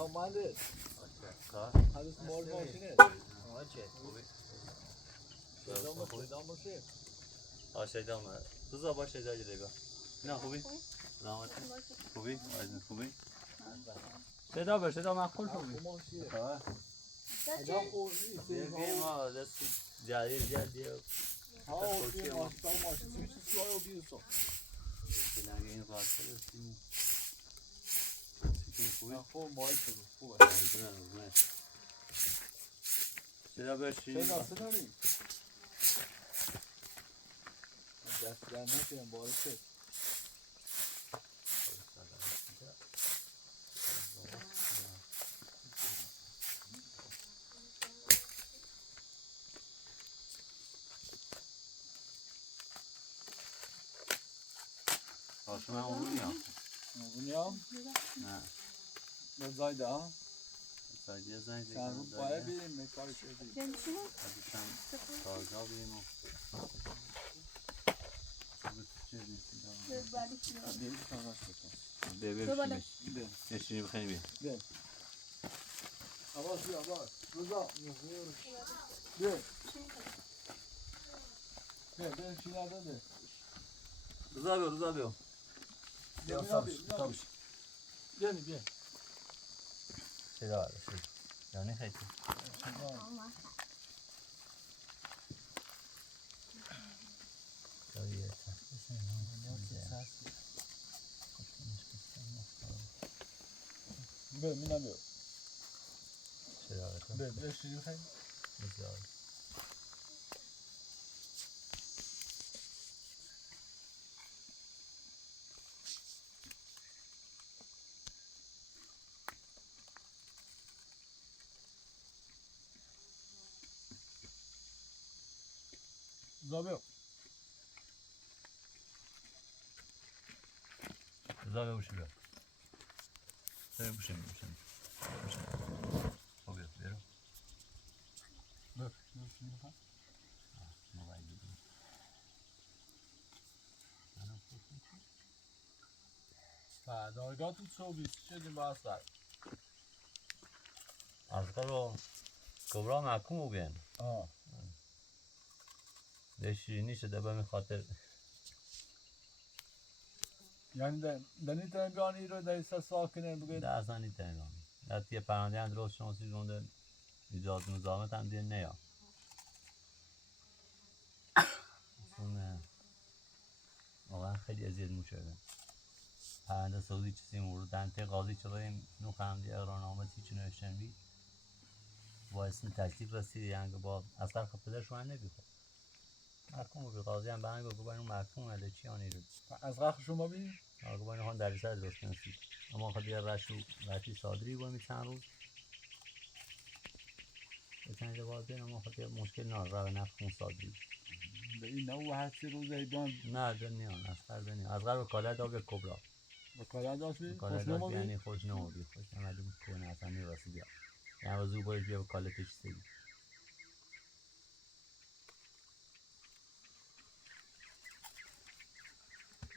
don't mind it. کار How does small machine it? آچه خوبی Don't machine. آشه دامه روزا باشه جایی دیگه نه خوبی؟ سلامت خوبی؟ آیزن خوبی؟ صدا بر صدا معقول خوبی؟ کار دیگه ما دستی جدید How old is your machine? Which is slow or beautiful? نگه این قاطع دستیم خوبی؟ خوب مایه خوبه. صدا برشی صدا نیم. دست در نکنم بارشه. آشنا اونیا اونیا؟ نه نزایده ها؟ سایدی زنگ دیگه چند روز باید بریم کارش بدیم ازشم تازه بریم و نشینی بخیری بیم عباس بیا عباس روزا بیا بیا شیلر داده روزا بیا بیا صدا شد یعنی خیلی بیا مینا بیا صدا بیا شیلر خیلی بسیار زابیو روزا بیا بوشی بیا خب بیا دارگاه تو 20 شدیم باید سر از رو کبرا محکوم بگن ده شیرینی شده به خاطر یعنی دنی تن بیانی رو در ایسا ساکنه بگید ده اصلا نیت ایران ده یه پرنده هم درست شناسی رونده ایجاد مزاحمت هم دیگه نیا اصلا واقعا خیلی اذیت میشه پرنده سعودی چیزی مورد دنته قاضی چراییم نو خمدی اقرارنامه چی نوشتن بی با اسم تشریف رسید یعنی با اصلا پدرش من نبیخواد محکوم به قاضی هم برنگ گفت اینو محکوم علی چی آنی رو از غاخ شما بی؟ آگه باید هان در سر درست کنسی اما خود یه رشی صادری باید چند روز چند جواب بین اما خود یه مشکل نه راه نفت صادری به این نو هستی روز ایدان نه دنیان از خر دنیا از غرب کالت آب کبرا وکالت داشت بی؟ کالت داشت یعنی خوش نمو خوش نمدی بود کنه اصلا میرسی بیا یعنی وضو باید بیا کالتش سیدی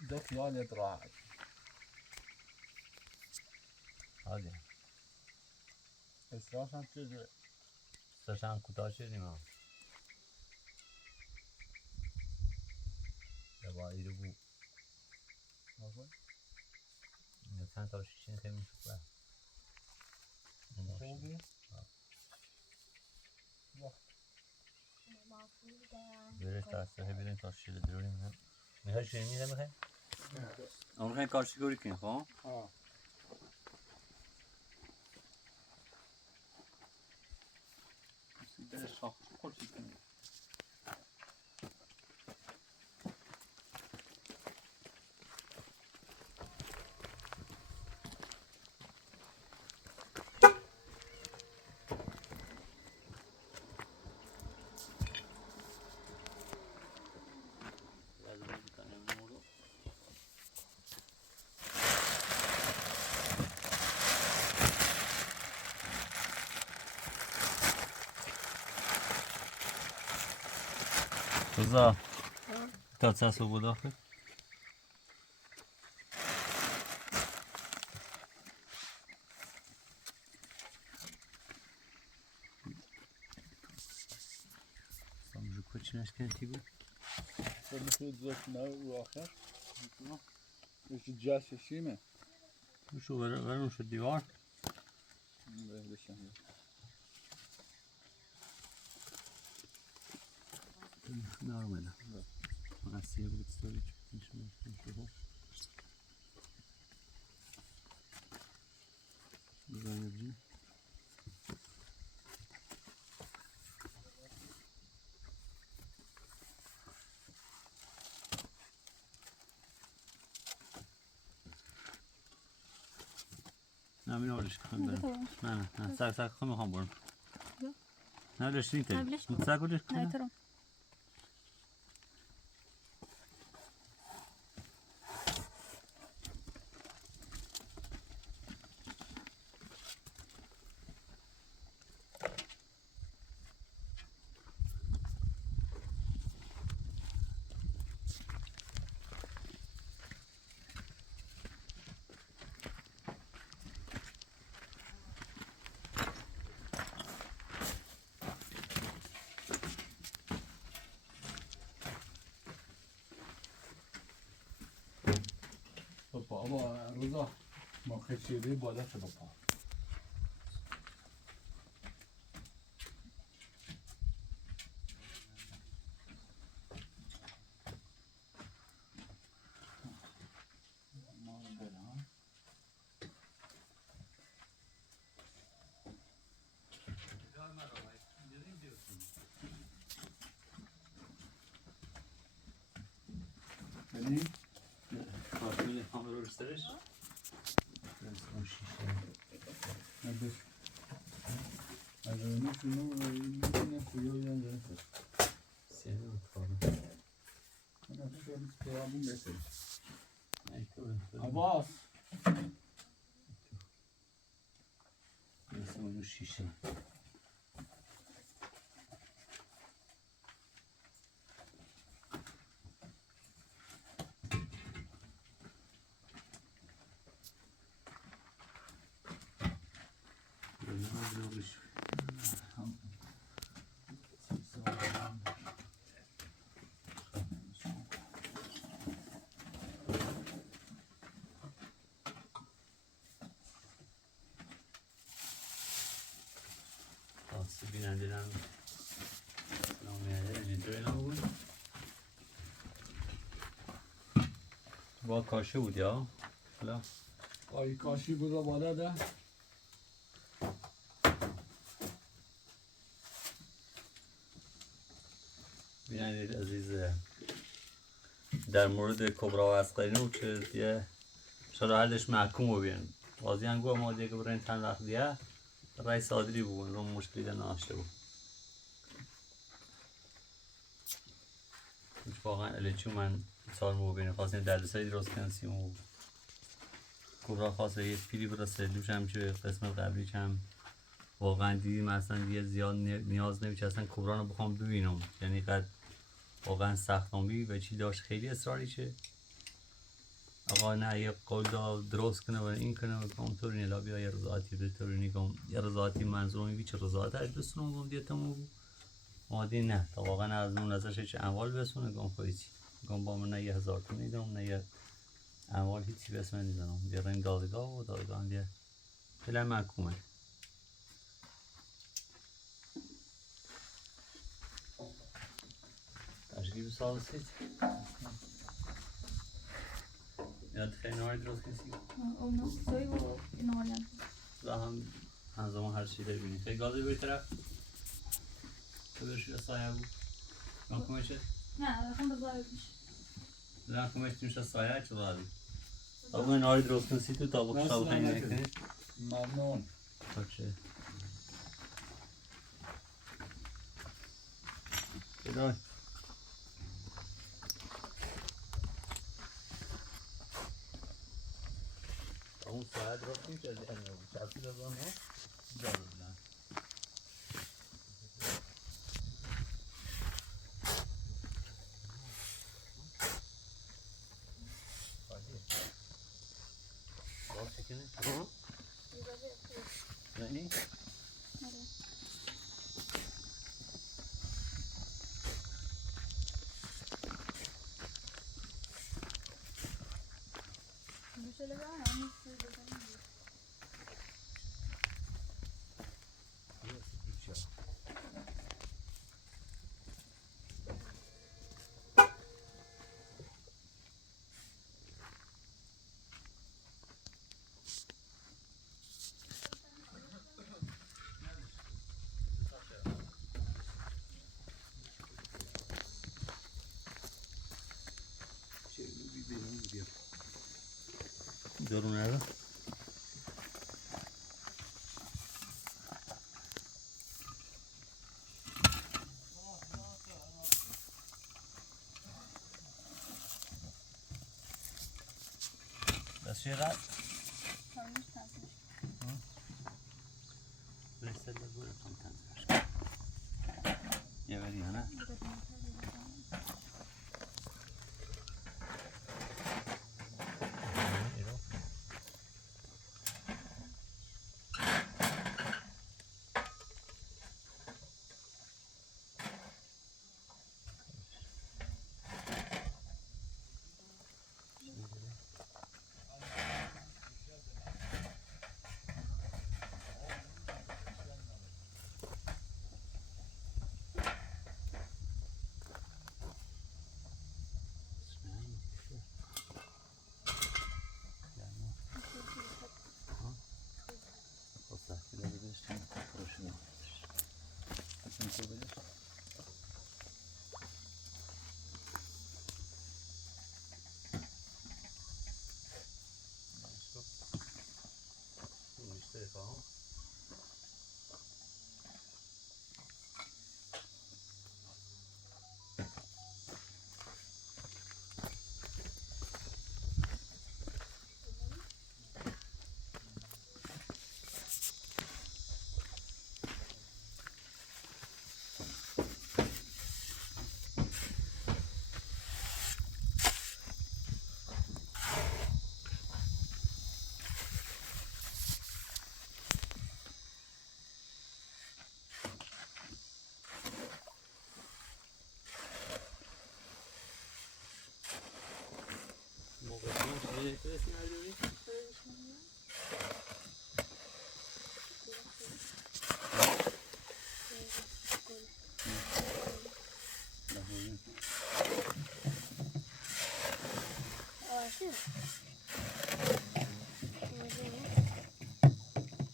ده خیالت راحت آده اصلاح هم چه سرشان کوتاه شدیم ها دوایی رو بود چند تا شیشین خیلی میشه خوبی؟ برش دسته بیرین تا شیل درونیم میخوای شیرینی نمیخوای؟ اون میخوای کارشی گوری کنی خب؟ درش شاخ خورشی کنی روزا تا چه سو بود آخه؟ چنش کنتی بود میتونید زرد نه رو آخر یکی جست شیمه شو برون شد دیوار بشم نارمله من از سیه بود ستوری چکنشم شده بزنه بجیم نه می نوالش کنم برم نه سر خواهم میخوام برم نه بلش نیم تایی سر گلش کنم بابا روزا ما خیلی بالا شد بابا ببین خواهد هم رو رسترش اون شیشه ندش از اونو شنو میتونه سویا بیان جنسه سیه رو کاره من از اون پیامون بسید ای تو عباس مثل اون شیشه خاصی بیننده نم نامیده اجیدوی نبود با کاشه بود یا؟ حالا آی کاشی بود و بالا ده بیننده عزیز در مورد کبرا و اسقرینو که دیگه شده حلش محکوم رو بیان بازی هنگو ما دیگه برین تن وقت دیگه رای صادری بود رو مشکلی در ناشته بود واقعا الیچو من سال مو بینه خواستیم دردسایی درست کنسیم و کبرا خواسته یه پیری برسه دوش هم چه قسمت قبلی هم واقعا دیدیم اصلا دیگه زیاد نیاز نمیشه اصلا کبرا رو بخوام ببینم یعنی قد واقعا سختامی و چی داشت خیلی اصراری شه آقا نه یه قول درست کنه و این کنه و کام طوری نیلا بیا یه رضاعتی به طوری نگم یه رضاعتی منظورمی بی چه رضاعت هش بسونم گم دیتمو مادی نه تا واقعا از اون ازش چه اموال بسونه گم خواهیچی گم با من نه 1000 تا میدم نه یه اموال هیچی بس من نیزنم بیاریم دادگاه و دادگاه هم بیا فعلا محکومه تشکیل سال سید یاد خیلی نهاری درست کسی اونو سوی و نهاریم و هم زمان هر چی ببینید خیلی گازی بری طرف تو برشید سایه بود رنکومه شد؟ نه رقم بزاید میشه رنکومه شد میشه سایه چه بازی تا این نهاری درست کنسی تو تا بخش تا خیلی نکنید ممنون باشه بدای اون ساعت درست میشه از این رو چرسی دادم ها جالب نه باز چکنه؟ نه درونه رو بس چقدر؟ برسل بوده تون تنزرش کن یه بری یا نه؟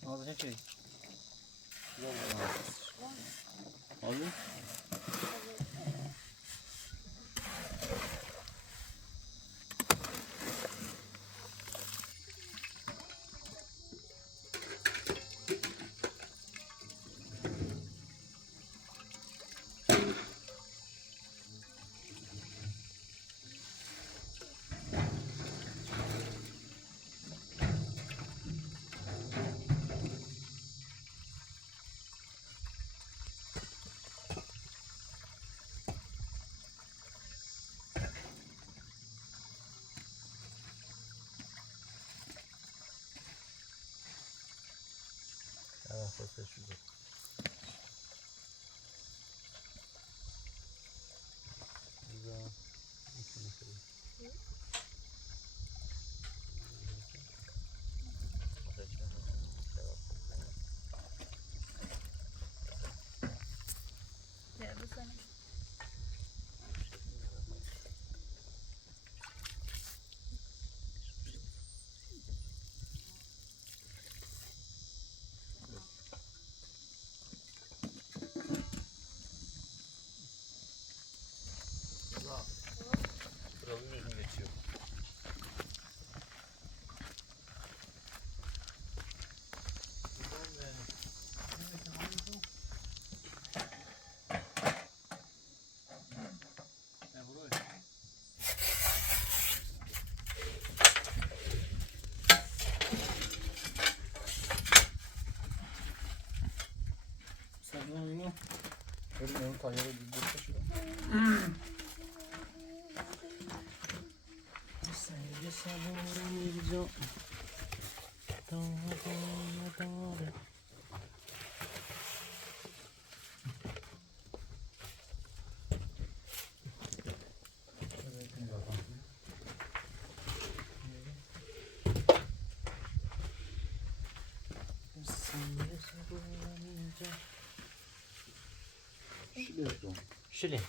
Ağzına çek. Aldın? خودش شده Benim onun tanyarı bir taşıyor. Şöyle.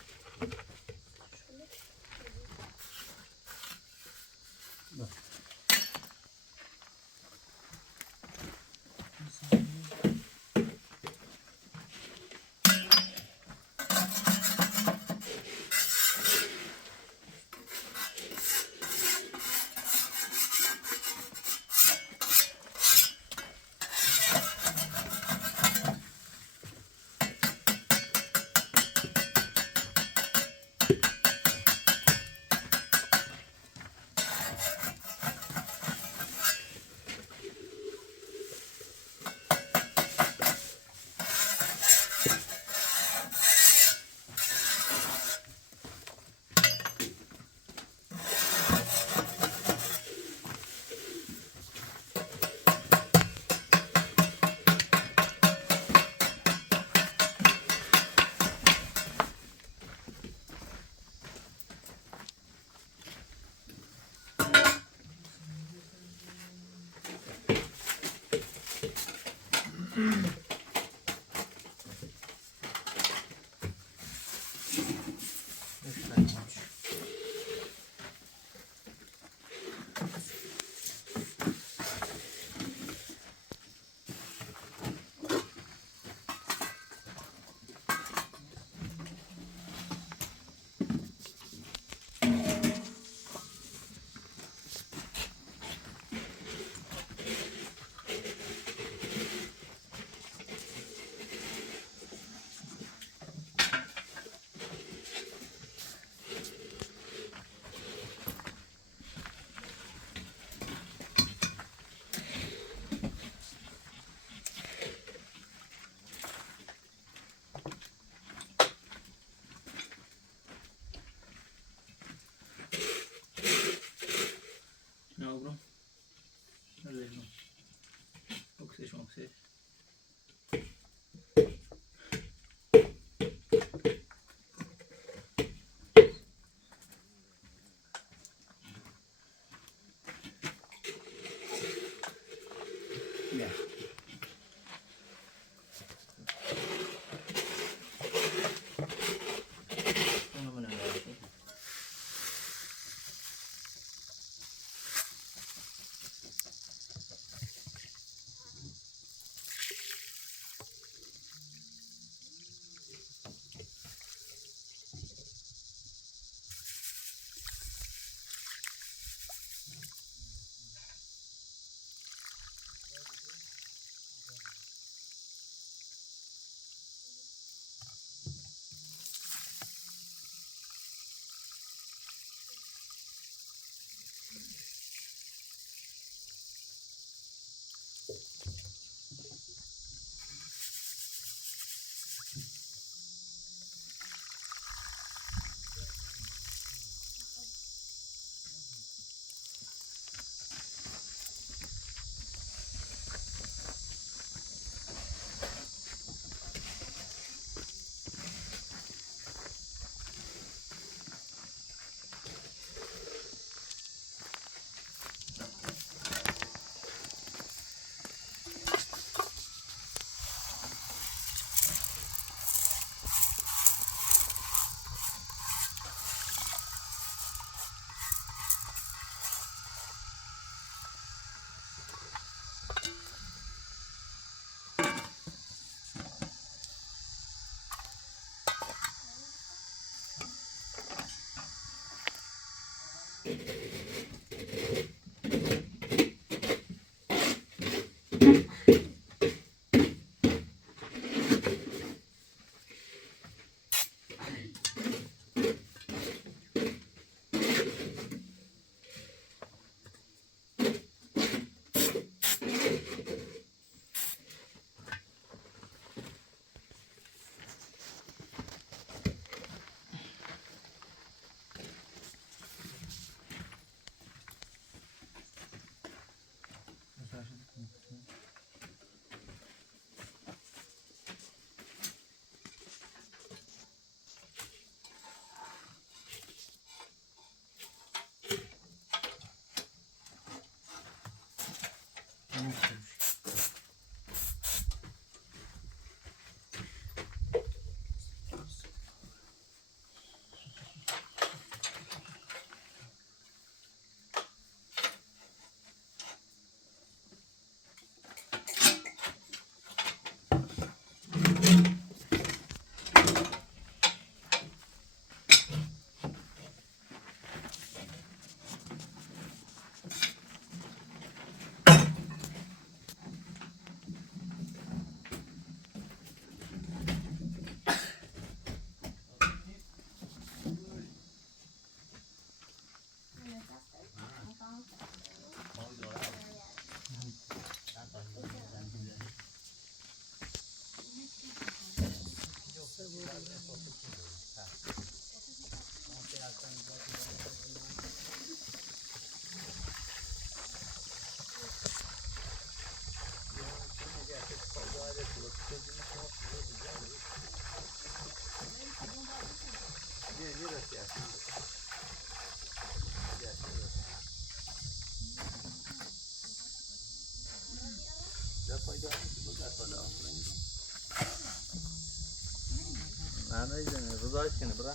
من نمیدونم روزاش کنه برا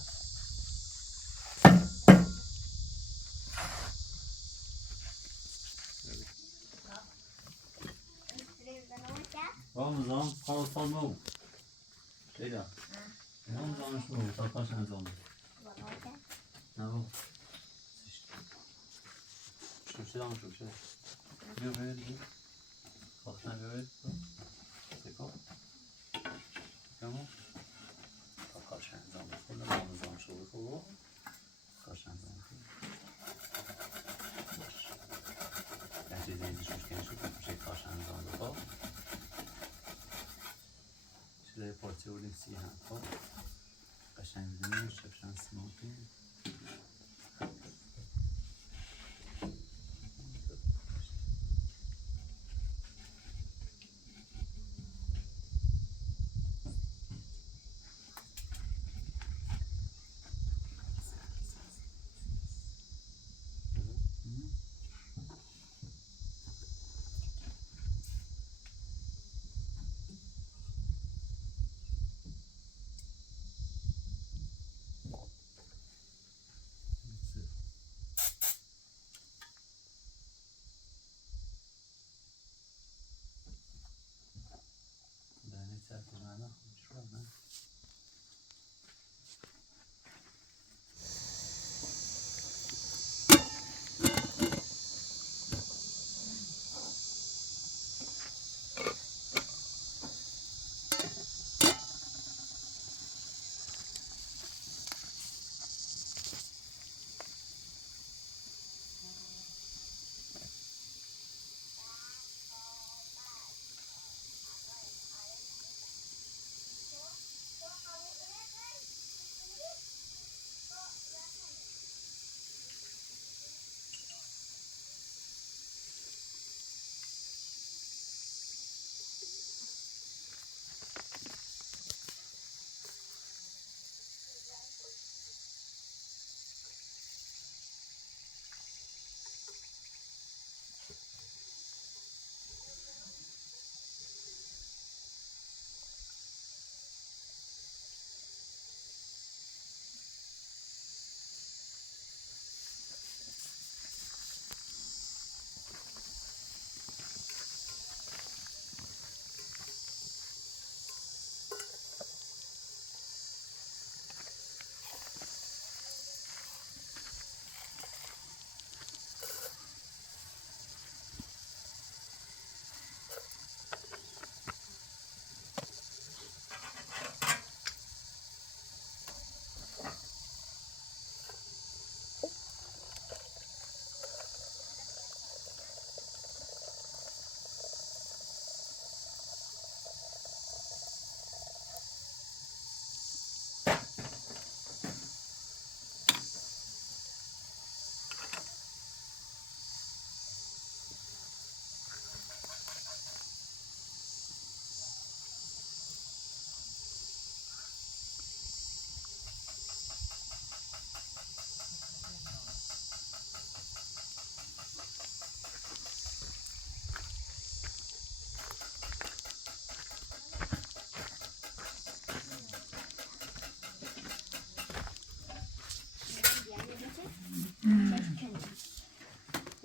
رمضان خالصان مو شيدا رمضان شو تلقاش نظام نبو شو دام شو بيو بيو خالص نبيو سيكو كمو تلقاش نظام كل رمضان شو بخو تلقاش نظام چیزی شوش کنی شو میشه کاش انجام بده شده پارتی بودیم سی هم خب قشنگ بودیم شبشن سماکیم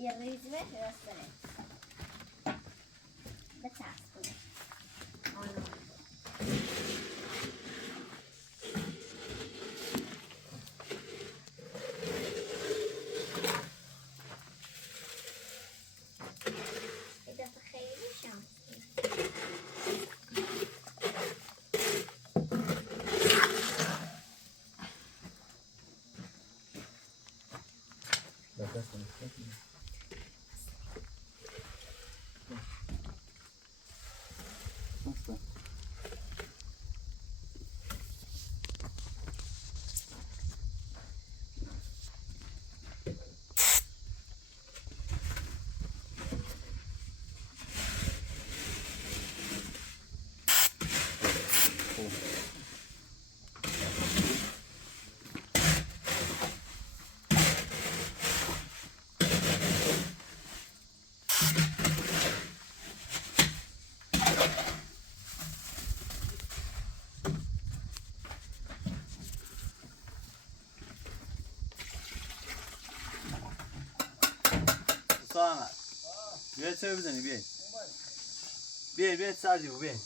یه ریزی به رستنه به ترس کنه یه دفعه خیلی شانسی چه بزنی بیای بیای سر دیو بیای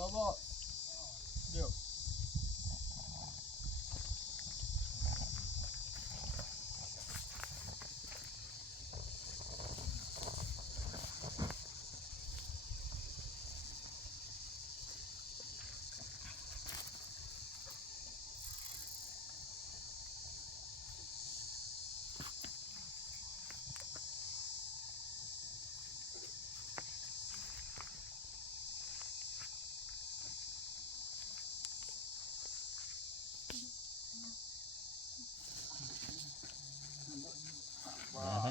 بابا بیا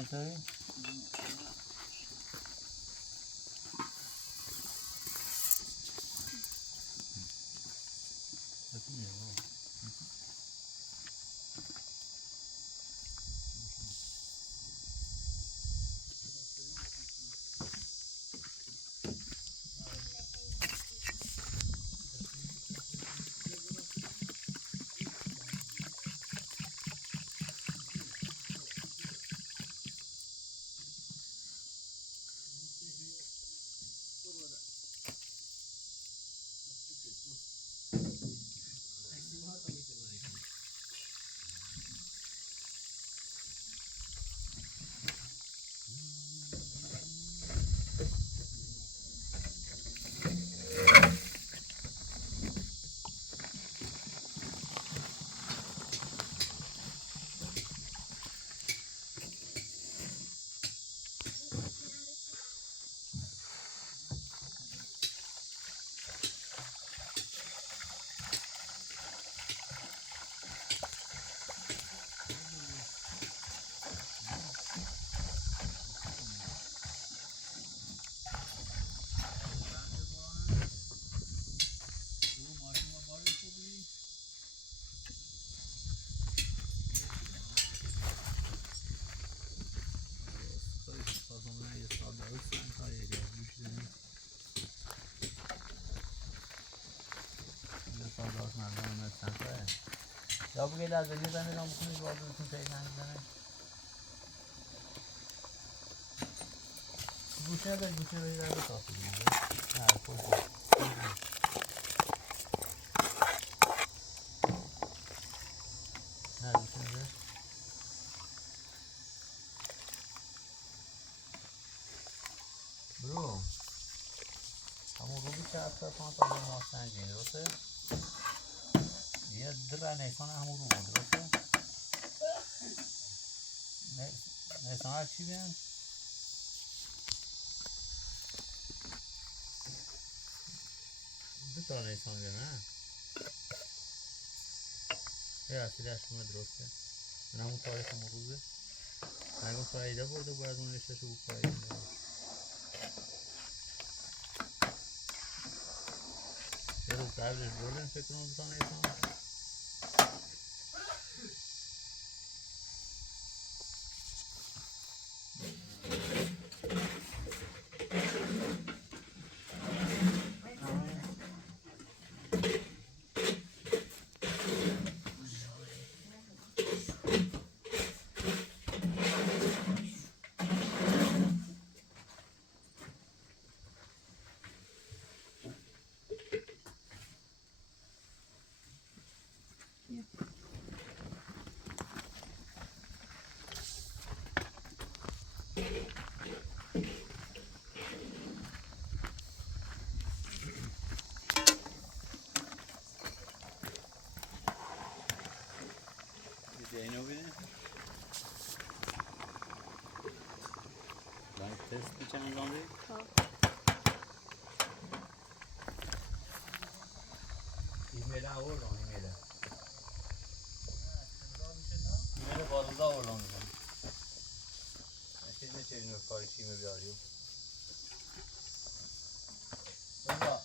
نمی‌خوای؟ یا بگه لازم نیست زنه نام کنید وارد بتون پیدا نمی‌زنه گوشه به در بساط دیگه نه خوش نه گوشه نده برو همون رو بیچه افتر کنم تا به ماه سنگین درسته؟ یه در نیسان همون رو بود درسته؟ نیسان ها چی بیان؟ دو تا نیسان بیان نه؟ یه اصیلی هشتمه درسته من همون تاریخ همون روزه نگم فرایده برده باید اون نشتش رو فرایده یه روز قبلش بردن فکر کنم دو تا نیسان بیا اینو ببینیم. من تست میکنم انجام بدیم. ایمیل آوردم ایمیل بالوزا آوردم میکنم. چیز نچه اینو کاری چیمه بیاریم. بزا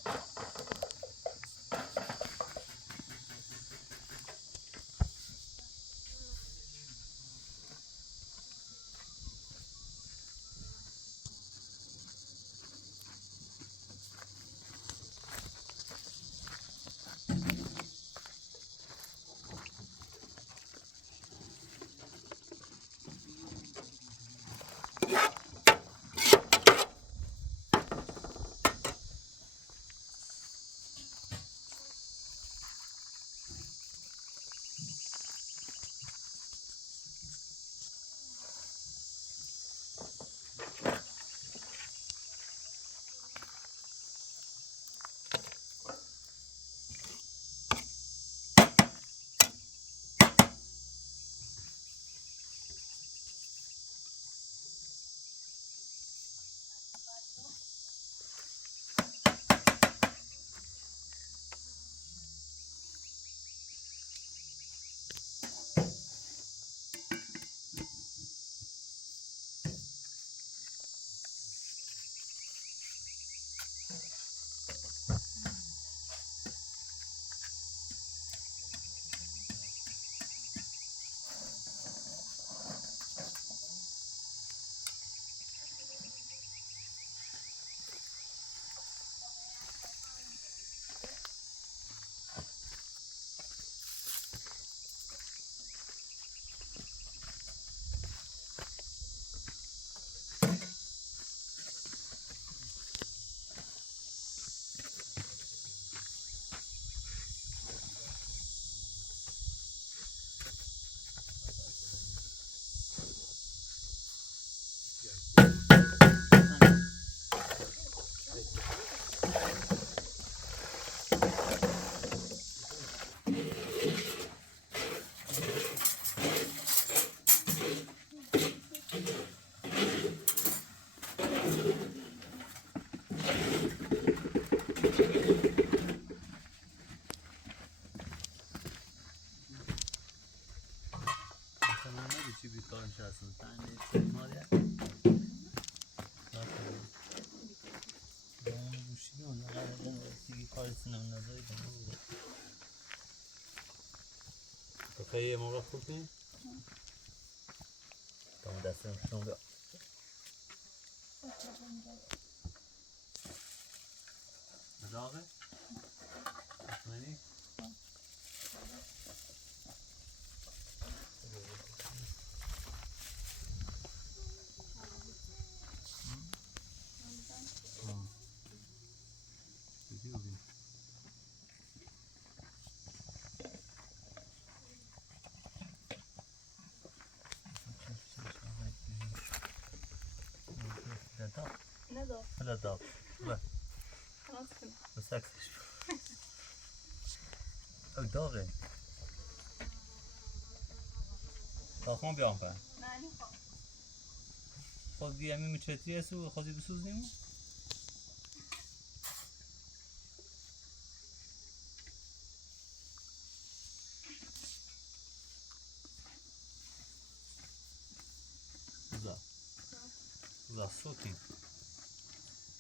چی بیکار نشستم تنه ماده گوشی اون دیگه کار سینم نداری تو خیلی یه موقع خوب نی؟ تا اون دستم شنو بیا داغه؟ منی؟ ندار هلا داغ لا خلاص كده بس اكتش او داغه داغم بیام کن معنی خود بیامی میچتی اسو خودی بسوز نیمو لا صوتي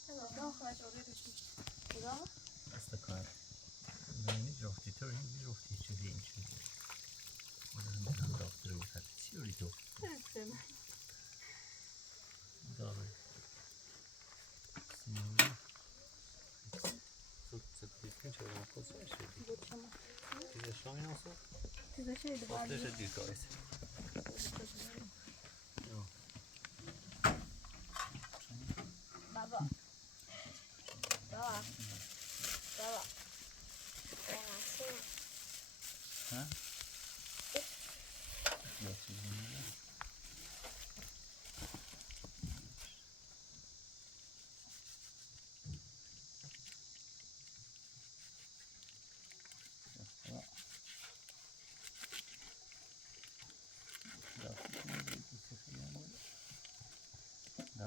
يلا داخل اوريدي كده استكان ببینید رفتی تو این رفتی چه این چه من دکتر رو چیوری تو داره سینوری صوت دیگه چه رو خود شدی دیگه شامی نسو كده شيء ده خودش دیگه کایس بابا بابا بابا ها یا چیزی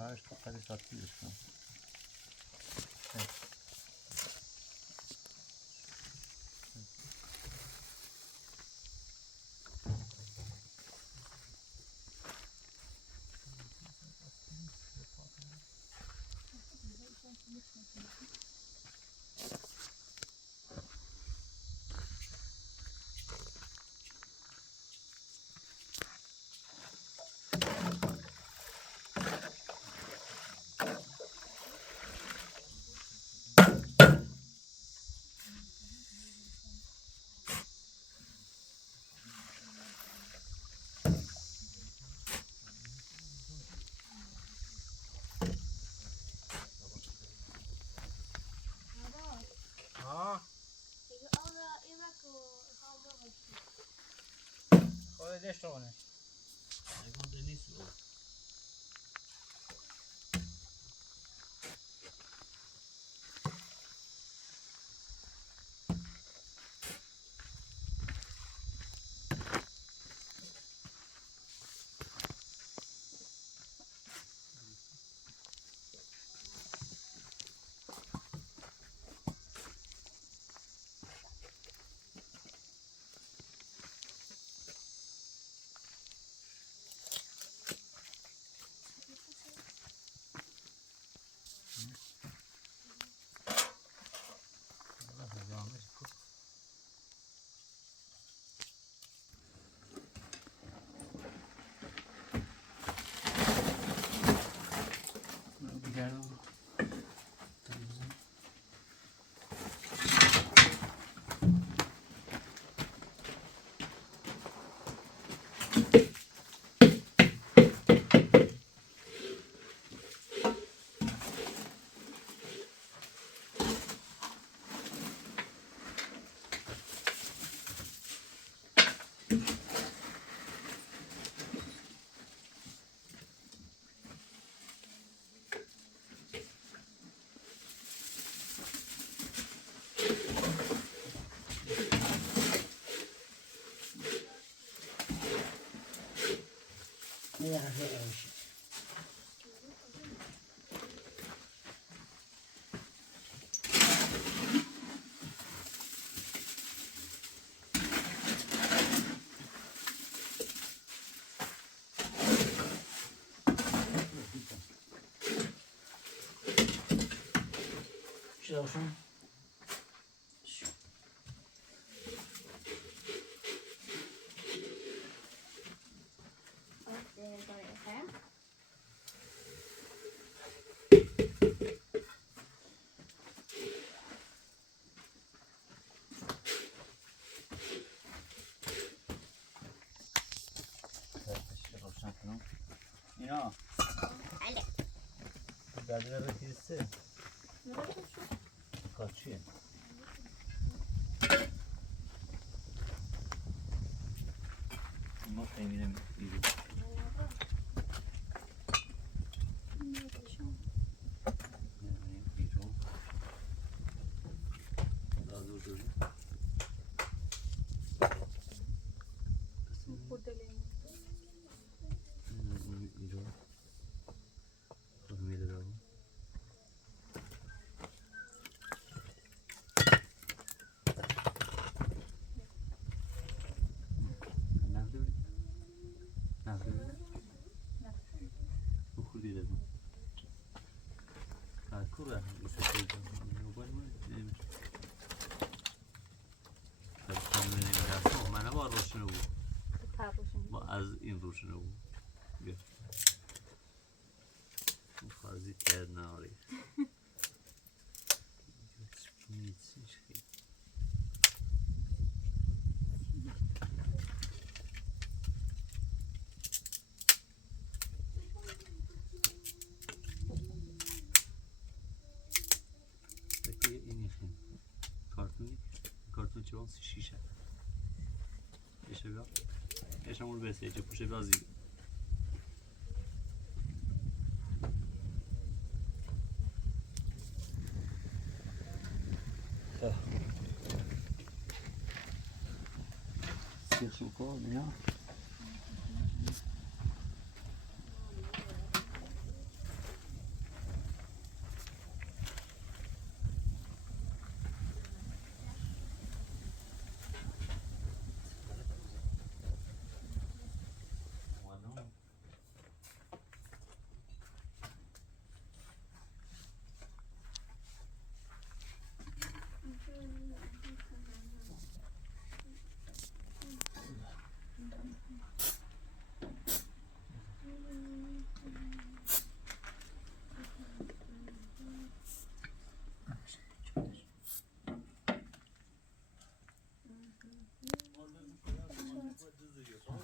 هاش خیلی ساعتیش کنم. خودش تو کنه. نگونده نیست او. شلوشون. روشن کنم. اینا. بله. دادر رسیده. کارچیه. ما خیلی نمی‌دونیم. با از این روشنه بود بیا خواهدی کرد ناری نیستیش خیلی بکی اینی خیلی کارتون چه وانسی شیشه بشه بیا بشه همون برسه چه پوشه بازی سیخ کن اینا Gördün.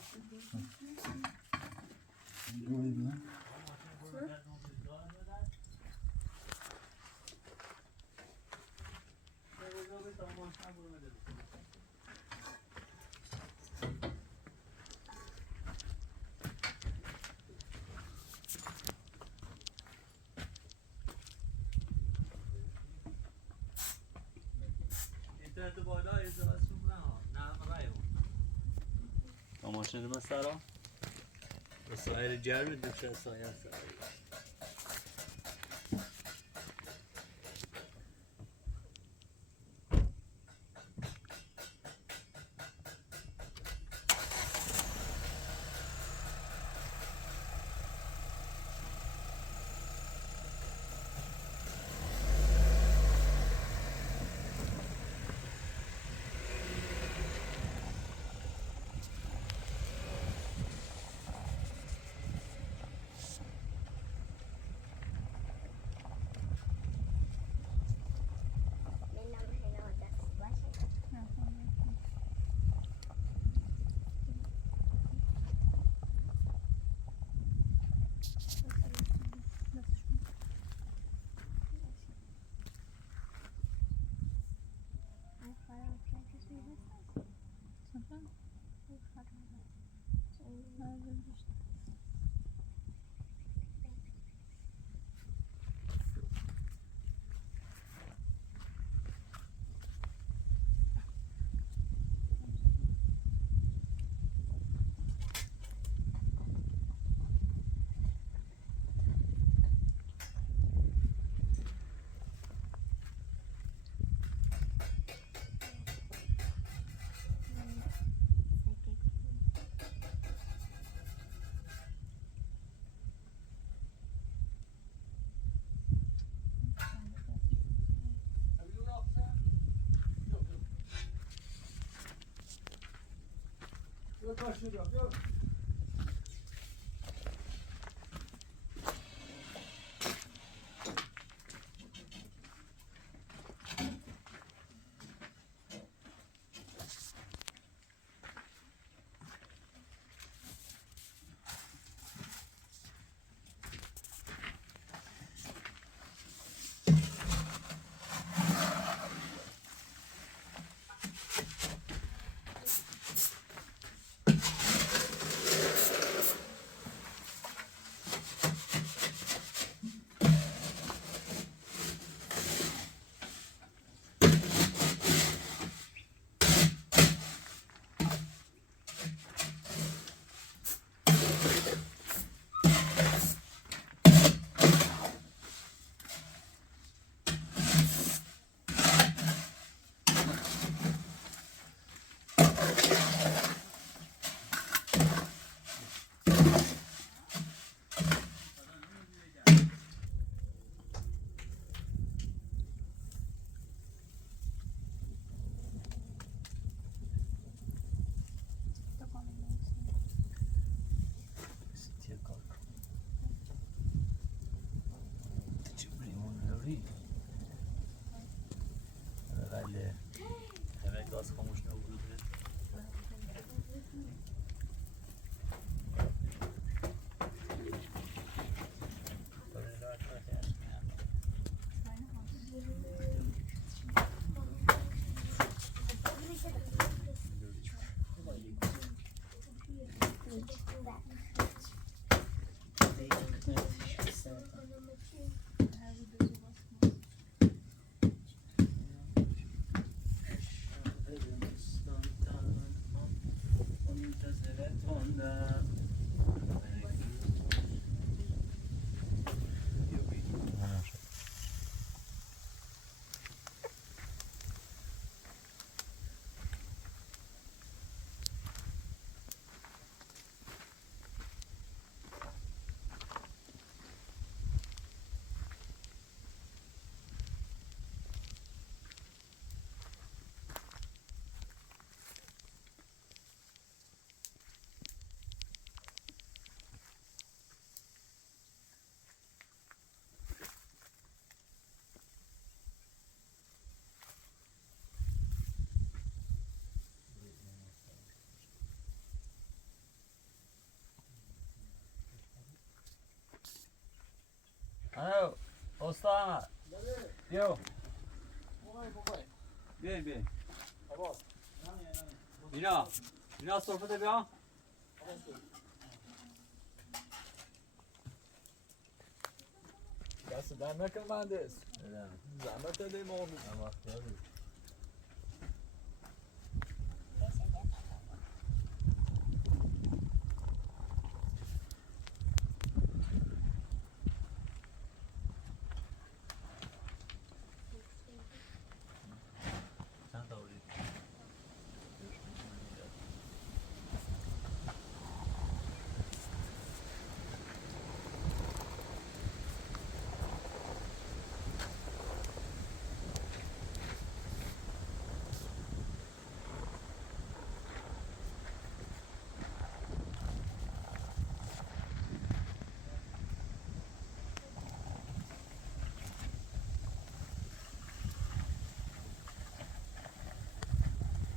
اینترنت بالا ازدواجشون نه رای ماشین من سرا سایر جرم دوشه سایر سایر Yok karşıya yok. محمد بیا بیاین اینا صرفته بیا دست در نکن مهندس زحمت داده ما چند تا بودی؟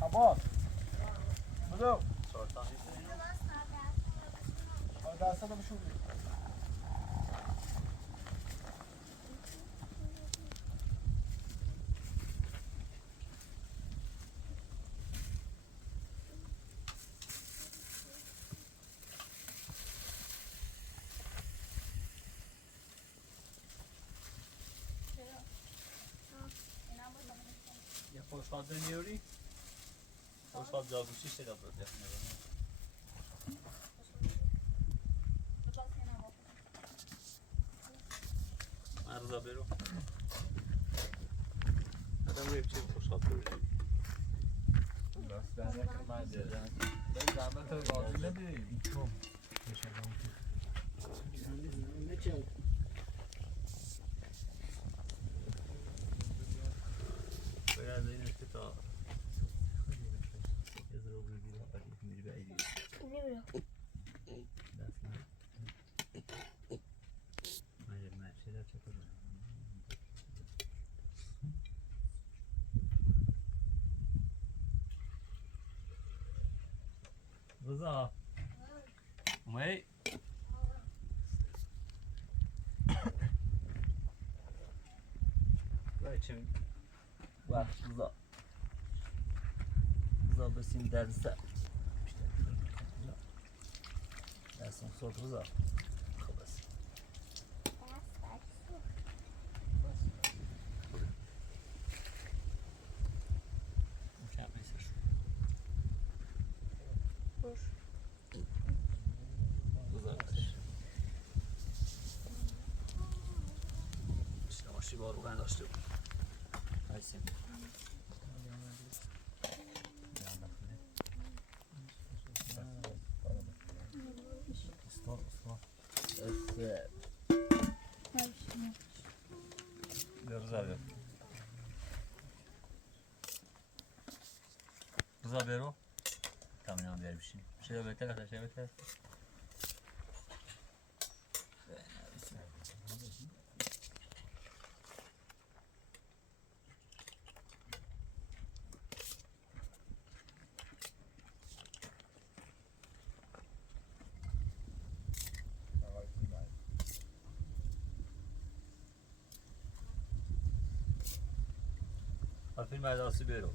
عباس بدو 4 تا نیست اینو؟ دستا بشور یه خوشحال میاری؟ خوشحال جاگوشی شده بود مرزا برو آدم روی چی خوشحال بروشی دست در نکن مهندس زحمت راضی ندیم باید از این است تا یه ذره بگیرم ولی میری بعیدی نمیرم دست نه مرشه در چطور رضا اومدی؟ باید چه میگی؟ وقت رضا بسیم در سر دستم صوت رضا خب بس کم نیستش رضا باش اشتماشی با رو داشته بود بایستیم رضا برو تمام هم بیار بشین شده بهتر است شده بهتر فیلم از آسی برو